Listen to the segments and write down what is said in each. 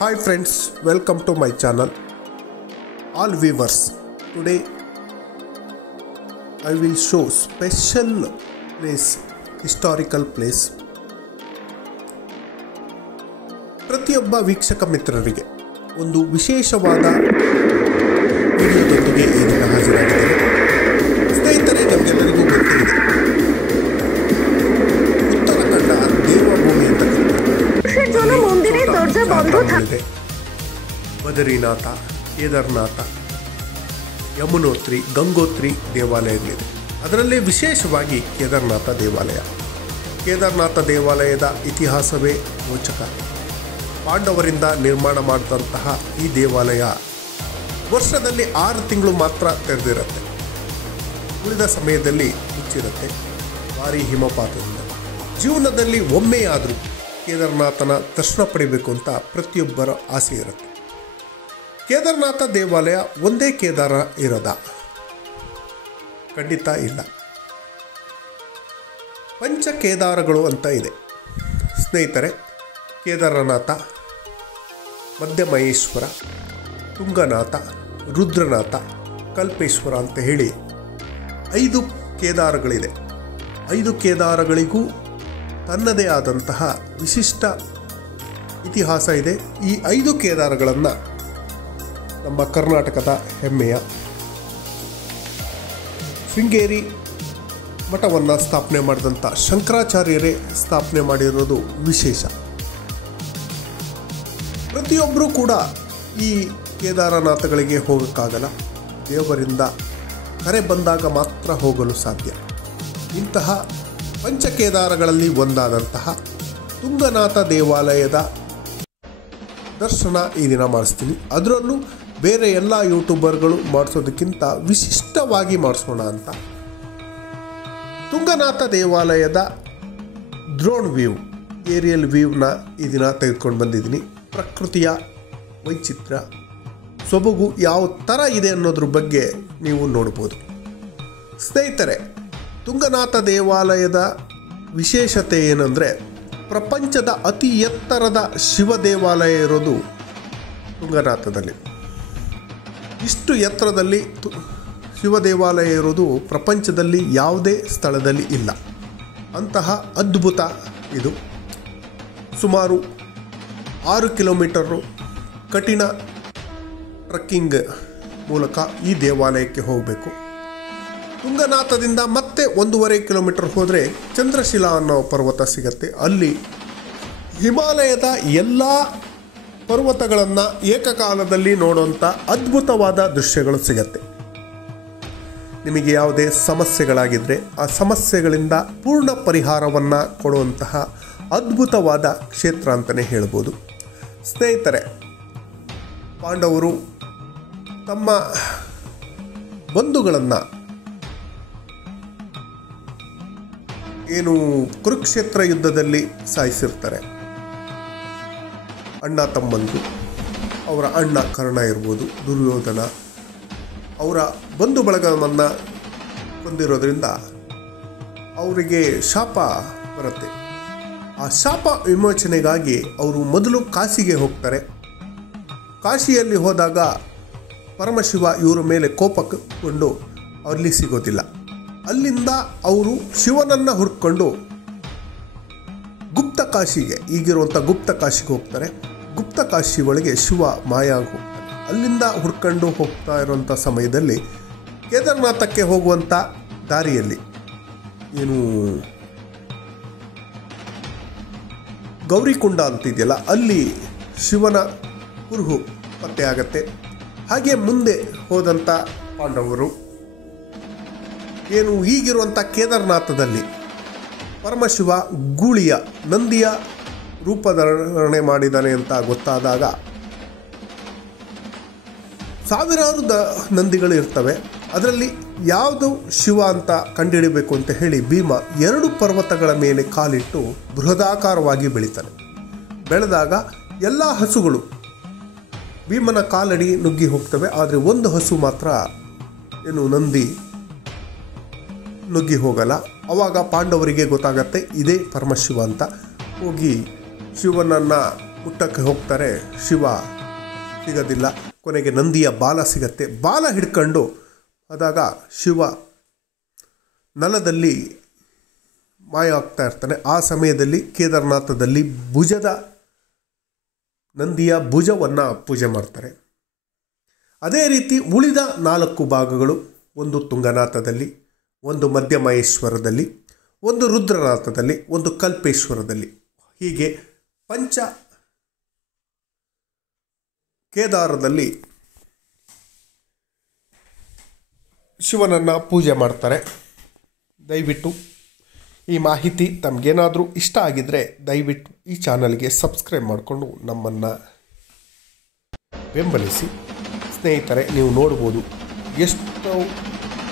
Hi friends, welcome to my channel. All viewers, today I will show special place, historical place. ಪ್ರತಿಯೊಬ್ಬ ವೀಕ್ಷಕ ಮಿತ್ರರಿಗೆ ಒಂದು ವಿಶೇಷವಾದ ವಿಡಿಯೋದೊಂದಿಗೆ ಈ ದಿನ ಹಾಜರಾಗಿದ್ದೇನೆ. ಸ್ನೇಹಿತರೆ, ನಮಗೆಲ್ಲರಿಗೂ ಗೊತ್ತಿದೆ, ಉತ್ತರಾಖಂಡ ದೇವಭೂಮಿ ಅಂತ ಕರೀತಾರೆ. ಬದರಿನಾಥ, ಕೇದಾರನಾಥ, ಯಮುನೋತ್ರಿ, ಗಂಗೋತ್ರಿ ದೇವಾಲಯಗಳಿದೆ. ಅದರಲ್ಲೇ ವಿಶೇಷವಾಗಿ ಕೇದಾರನಾಥ ದೇವಾಲಯ. ಕೇದಾರನಾಥ ದೇವಾಲಯದ ಇತಿಹಾಸವೇ ರೋಚಕ. ಪಾಂಡವರಿಂದ ನಿರ್ಮಾಣ ಮಾಡಿದಂತಹ ಈ ದೇವಾಲಯ ವರ್ಷದಲ್ಲಿ 6 ತಿಂಗಳು ಮಾತ್ರ ತೆರೆದಿರುತ್ತೆ. ಉಳಿದ ಸಮಯದಲ್ಲಿ ಮುಚ್ಚಿರುತ್ತೆ ಭಾರೀ ಹಿಮಪಾತದಿಂದ. ಜೀವನದಲ್ಲಿ ಒಮ್ಮೆಯಾದರೂ ಕೇದಾರನಾಥನ ದರ್ಶನ ಪಡಿಬೇಕು ಅಂತ ಪ್ರತಿಯೊಬ್ಬರ ಆಸೆ ಇರುತ್ತೆ. ಕೇದಾರನಾಥ ದೇವಾಲಯ ಒಂದೇ ಕೇದಾರ ಇರೋದ? ಖಂಡಿತ ಇಲ್ಲ. ಪಂಚ ಕೇದಾರಗಳು ಅಂತ ಇದೆ ಸ್ನೇಹಿತರೆ. ಕೇದಾರನಾಥ, ಮಧ್ಯಮಹೇಶ್ವರ, ತುಂಗನಾಥ, ರುದ್ರನಾಥ, ಕಲ್ಪೇಶ್ವರ ಅಂತ ಹೇಳಿ 5 ಕೇದಾರಗಳಿದೆ. 5 ಕೇದಾರಗಳಿಗೂ ತನ್ನದೇ ಆದಂತಹ ವಿಶಿಷ್ಟ ಇತಿಹಾಸ ಇದೆ. ಈ 5 ಕೇದಾರಗಳನ್ನು ನಮ್ಮ ಕರ್ನಾಟಕದ ಹೆಮ್ಮೆಯ ಶೃಂಗೇರಿ ಮಠವನ್ನು ಸ್ಥಾಪನೆ ಮಾಡಿದಂಥ ಶಂಕರಾಚಾರ್ಯರೇ ಸ್ಥಾಪನೆ ಮಾಡಿರೋದು ವಿಶೇಷ. ಪ್ರತಿಯೊಬ್ಬರೂ ಕೂಡ ಈ ಕೇದಾರನಾಥಗಳಿಗೆ ಹೋಗೋಕ್ಕಾಗಲ್ಲ. ದೇವರಿಂದ ಕರೆ ಬಂದಾಗ ಮಾತ್ರ ಹೋಗಲು ಸಾಧ್ಯ. ಇಂತಹ ಪಂಚಕೇದಾರಗಳಲ್ಲಿ ಒಂದಾದಂತಹ ತುಂಗನಾಥ ದೇವಾಲಯದ ದರ್ಶನ ಈ ದಿನ ಮಾಡಿಸ್ತೀನಿ. ಅದರಲ್ಲೂ ಬೇರೆ ಎಲ್ಲ ಯೂಟ್ಯೂಬರ್ಗಳು ಮಾಡಿಸೋದಕ್ಕಿಂತ ವಿಶಿಷ್ಟವಾಗಿ ಮಾಡಿಸೋಣ ಅಂತ ತುಂಗನಾಥ ದೇವಾಲಯದ ಡ್ರೋನ್ ವ್ಯೂ, ಏರಿಯಲ್ ವ್ಯೂನ ಈ ದಿನ ತೆಗೆದುಕೊಂಡು ಬಂದಿದ್ದೀನಿ. ಪ್ರಕೃತಿಯ ವೈಚಿತ್ರ್ಯ, ಸೊಬಗು ಯಾವ ಥರ ಇದೆ ಅನ್ನೋದ್ರ ಬಗ್ಗೆ ನೀವು ನೋಡ್ಬೋದು. ಸ್ನೇಹಿತರೆ, ತುಂಗನಾಥ ದೇವಾಲಯದ ವಿಶೇಷತೆ ಏನಂದರೆ, ಪ್ರಪಂಚದ ಅತಿ ಎತ್ತರದ ಶಿವ ದೇವಾಲಯ ಇರೋದು ತುಂಗನಾಥದಲ್ಲಿ. ಇಷ್ಟು ಎತ್ತರದಲ್ಲಿ ಶಿವ ದೇವಾಲಯ ಇರೋದು ಪ್ರಪಂಚದಲ್ಲಿ ಯಾವುದೇ ಸ್ಥಳದಲ್ಲಿ ಇಲ್ಲ. ಅಂತಹ ಅದ್ಭುತ ಇದು. ಸುಮಾರು 6 ಕಿಲೋಮೀಟರು ಕಠಿಣ ಟ್ರಕ್ಕಿಂಗ್ ಮೂಲಕ ಈ ದೇವಾಲಯಕ್ಕೆ ಹೋಗಬೇಕು. ತುಂಗನಾಥದಿಂದ ಮತ್ತೆ 1.5 ಕಿಲೋಮೀಟರ್ ಹೋದರೆ ಚಂದ್ರಶಿಲಾ ಅನ್ನೋ ಪರ್ವತ ಸಿಗತ್ತೆ. ಅಲ್ಲಿ ಹಿಮಾಲಯದ ಎಲ್ಲ ಪರ್ವತಗಳನ್ನು ಏಕಕಾಲದಲ್ಲಿ ನೋಡುವಂಥ ಅದ್ಭುತವಾದ ದೃಶ್ಯಗಳು ಸಿಗತ್ತೆ. ನಿಮಗೆ ಯಾವುದೇ ಸಮಸ್ಯೆಗಳಾಗಿದ್ದರೆ ಆ ಸಮಸ್ಯೆಗಳಿಂದ ಪೂರ್ಣ ಪರಿಹಾರವನ್ನು ಕೊಡುವಂತಹ ಅದ್ಭುತವಾದ ಕ್ಷೇತ್ರ ಅಂತಲೇ ಹೇಳ್ಬೋದು. ಸ್ನೇಹಿತರೆ, ಪಾಂಡವರು ತಮ್ಮ ಬಂಧುಗಳನ್ನು ಏನು ಕುರುಕ್ಷೇತ್ರ ಯುದ್ಧದಲ್ಲಿ ಸಾಯಿಸಿರ್ತಾರೆ. ಅಣ್ಣ ತಮ್ಮಂದು, ಅವರ ಅಣ್ಣ ಕರ್ಣ ಇರ್ಬೋದು, ದುರ್ಯೋಧನ, ಅವರ ಬಂಧು ಬಳಗವನ್ನು ಹೊಂದಿರೋದ್ರಿಂದ ಅವರಿಗೆ ಶಾಪ ಬರುತ್ತೆ. ಆ ಶಾಪ ವಿಮೋಚನೆಗಾಗಿ ಅವರು ಮೊದಲು ಕಾಶಿಗೆ ಹೋಗ್ತಾರೆ. ಕಾಶಿಯಲ್ಲಿ ಹೋದಾಗ ಪರಮಶಿವ ಇವರ ಮೇಲೆ ಕೋಪಗೊಂಡು ಅಲ್ಲಿ ಸಿಗೋದಿಲ್ಲ. ಅಲ್ಲಿಂದ ಅವರು ಶಿವನನ್ನು ಹುಡ್ಕೊಂಡು ಗುಪ್ತ ಕಾಶಿಗೆ, ಈಗಿರುವಂಥ ಗುಪ್ತ ಕಾಶಿಗೆ ಹೋಗ್ತಾರೆ. ಗುಪ್ತ ಕಾಶಿ ಒಳಗೆ ಶಿವ ಮಾಯ ಆಗಿ ಹೋಗ್ತಾರೆ. ಅಲ್ಲಿಂದ ಹುಡ್ಕೊಂಡು ಹೋಗ್ತಾ ಇರುವಂಥ ಸಮಯದಲ್ಲಿ ಕೇದಾರನಾಥಕ್ಕೆ ಹೋಗುವಂಥ ದಾರಿಯಲ್ಲಿ ಏನು ಗೌರಿಕುಂಡ ಅಂತಿದೆಯಲ್ಲ, ಅಲ್ಲಿ ಶಿವನ ಕುರುಹು ಪತ್ತೆ ಆಗತ್ತೆ. ಹಾಗೆ ಮುಂದೆ ಹೋದಂಥ ಪಾಂಡವರು ಏನು ಈಗಿರುವಂಥ ಕೇದಾರನಾಥದಲ್ಲಿ ಪರಮಶಿವ ಗೂಳಿಯ ನಂದಿಯ ರೂಪಧಾರಣೆ ಮಾಡಿದ್ದಾನೆ ಅಂತ ಗೊತ್ತಾದಾಗ ಸಾವಿರಾರು ನಂದಿಗಳು ಇರ್ತವೆ. ಅದರಲ್ಲಿ ಯಾವುದು ಶಿವ ಅಂತ ಕಂಡುಹಿಡಿಬೇಕು ಅಂತ ಹೇಳಿ ಭೀಮ 2 ಪರ್ವತಗಳ ಮೇಲೆ ಕಾಲಿಟ್ಟು ಬೃಹದಾಕಾರವಾಗಿ ಬೆಳೀತಾನೆ. ಬೆಳೆದಾಗ ಎಲ್ಲ ಹಸುಗಳು ಭೀಮನ ಕಾಲಡಿ ನುಗ್ಗಿ ಹೋಗ್ತವೆ. ಆದರೆ ಒಂದು ಹಸು ಮಾತ್ರ ಏನು ನಂದಿ ನುಗ್ಗಿ ಹೋಗಲ್ಲ. ಆವಾಗ ಪಾಂಡವರಿಗೆ ಗೊತ್ತಾಗತ್ತೆ ಇದೇ ಪರಮಶಿವ ಅಂತ. ಹೋಗಿ ಶಿವನನ್ನು ಮುಟ್ಟಕ್ಕೆ ಹೋಗ್ತಾರೆ, ಶಿವ ಸಿಗೋದಿಲ್ಲ. ಕೊನೆಗೆ ನಂದಿಯ ಬಾಲ ಸಿಗತ್ತೆ. ಬಾಲ ಹಿಡ್ಕೊಂಡು ಆದಾಗ ಶಿವ ನೆಲದಲ್ಲಿ ಮಾಯ ಆಗ್ತಾ ಇರ್ತಾನೆ. ಆ ಸಮಯದಲ್ಲಿ ಕೇದಾರನಾಥದಲ್ಲಿ ನಂದಿಯ ಭುಜವನ್ನು ಪೂಜೆ ಮಾಡ್ತಾರೆ. ಅದೇ ರೀತಿ ಉಳಿದ 4 ಭಾಗಗಳು, ಒಂದು ತುಂಗನಾಥದಲ್ಲಿ, ಒಂದು ಮಧ್ಯಮಹೇಶ್ವರದಲ್ಲಿ, ಒಂದು ರುದ್ರನಾಥದಲ್ಲಿ, ಒಂದು ಕಲ್ಪೇಶ್ವರದಲ್ಲಿ, ಹೀಗೆ ಪಂಚ ಕೇದಾರದಲ್ಲಿ ಶಿವನನ್ನು ಪೂಜೆ ಮಾಡ್ತಾರೆ. ದಯವಿಟ್ಟು ಈ ಮಾಹಿತಿ ತಮಗೇನಾದರೂ ಇಷ್ಟ ಆಗಿದ್ದರೆ ದಯವಿಟ್ಟು ಈ ಚಾನಲ್ಗೆ ಸಬ್ಸ್ಕ್ರೈಬ್ ಮಾಡಿಕೊಂಡು ನಮ್ಮನ್ನು ಬೆಂಬಲಿಸಿ. ಸ್ನೇಹಿತರೆ, ನೀವು ನೋಡ್ಬೋದು ಎಷ್ಟೋ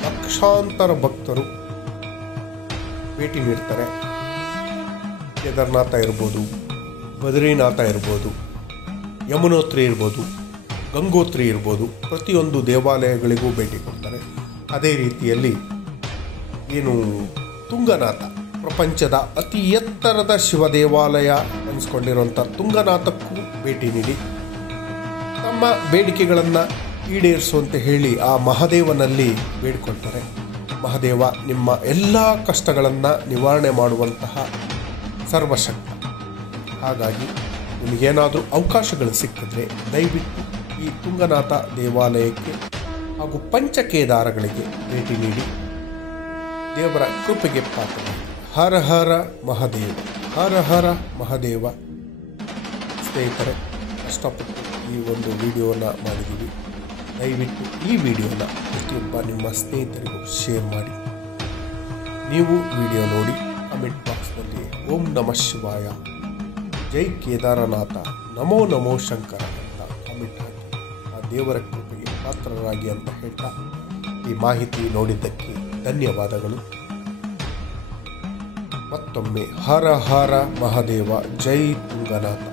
ಲಕ್ಷಾಂತರ ಭಕ್ತರು ಭೇಟಿ ನೀಡ್ತಾರೆ. ಕೇದಾರನಾಥ ಇರ್ಬೋದು, ಬದ್ರಿನಾಥ ಇರ್ಬೋದು, ಯಮುನೋತ್ರಿ ಇರ್ಬೋದು, ಗಂಗೋತ್ರಿ ಇರ್ಬೋದು, ಪ್ರತಿಯೊಂದು ದೇವಾಲಯಗಳಿಗೂ ಭೇಟಿ ಕೊಡ್ತಾರೆ. ಅದೇ ರೀತಿಯಲ್ಲಿ ತುಂಗನಾಥ, ಪ್ರಪಂಚದ ಅತಿ ಎತ್ತರದ ಶಿವ ದೇವಾಲಯ ಅನಿಸ್ಕೊಂಡಿರುವಂಥ ತುಂಗನಾಥಕ್ಕೂ ಭೇಟಿ ನೀಡಿ ತಮ್ಮ ಬೇಡಿಕೆಗಳನ್ನು ಈಡೇರಿಸುವಂತೆ ಹೇಳಿ ಆ ಮಹಾದೇವನಲ್ಲಿ ಬೇಡಿಕೊಳ್ತಾರೆ. ಮಹಾದೇವ ನಿಮ್ಮ ಎಲ್ಲ ಕಷ್ಟಗಳನ್ನು ನಿವಾರಣೆ ಮಾಡುವಂತಹ ಸರ್ವಶಕ್ತ. ಹಾಗಾಗಿ ನಿಮಗೇನಾದರೂ ಅವಕಾಶಗಳು ಸಿಕ್ಕಿದ್ರೆ ದಯವಿಟ್ಟು ಈ ತುಂಗನಾಥ ದೇವಾಲಯಕ್ಕೆ ಹಾಗೂ ಪಂಚಕೇದಾರಗಳಿಗೆ ಭೇಟಿ ನೀಡಿ ದೇವರ ಕೃಪೆಗೆ ಪಾತ್ರ. ಹರ ಹರ ಮಹಾದೇವ, ಹರ ಹರ ಮಹಾದೇವ. ಸ್ನೇಹಿತರೆ, ಕಷ್ಟಪಟ್ಟು ಈ ಒಂದು ವಿಡಿಯೋನ ಮಾಡಿದ್ದೀವಿ. ದಯವಿಟ್ಟು ಈ ವಿಡಿಯೋನ ಪ್ರತಿಯೊಬ್ಬ ನಿಮ್ಮ ಸ್ನೇಹಿತರಿಗೂ ಶೇರ್ ಮಾಡಿ. ನೀವು ವಿಡಿಯೋ ನೋಡಿ ಕಮೆಂಟ್ ಬಾಕ್ಸ್ನಲ್ಲಿ ಓಂ ನಮಃ ಶಿವಾಯ, ಜೈ ಕೇದಾರನಾಥ, ನಮೋ ನಮೋ ಶಂಕರ ಅಂತ ಕಮೆಂಟ್ ಹಾಕಿ ಆ ದೇವರ ಕೃಪೆಗೆ ಪಾತ್ರರಾಗಿ ಅಂತ ಹೇಳ್ತಾ ಈ ಮಾಹಿತಿ ನೋಡಿದ್ದಕ್ಕೆ ಧನ್ಯವಾದಗಳು. ಮತ್ತೊಮ್ಮೆ ಹರ ಹರ ಮಹಾದೇವ, ಜೈ ತುಂಗನಾಥ.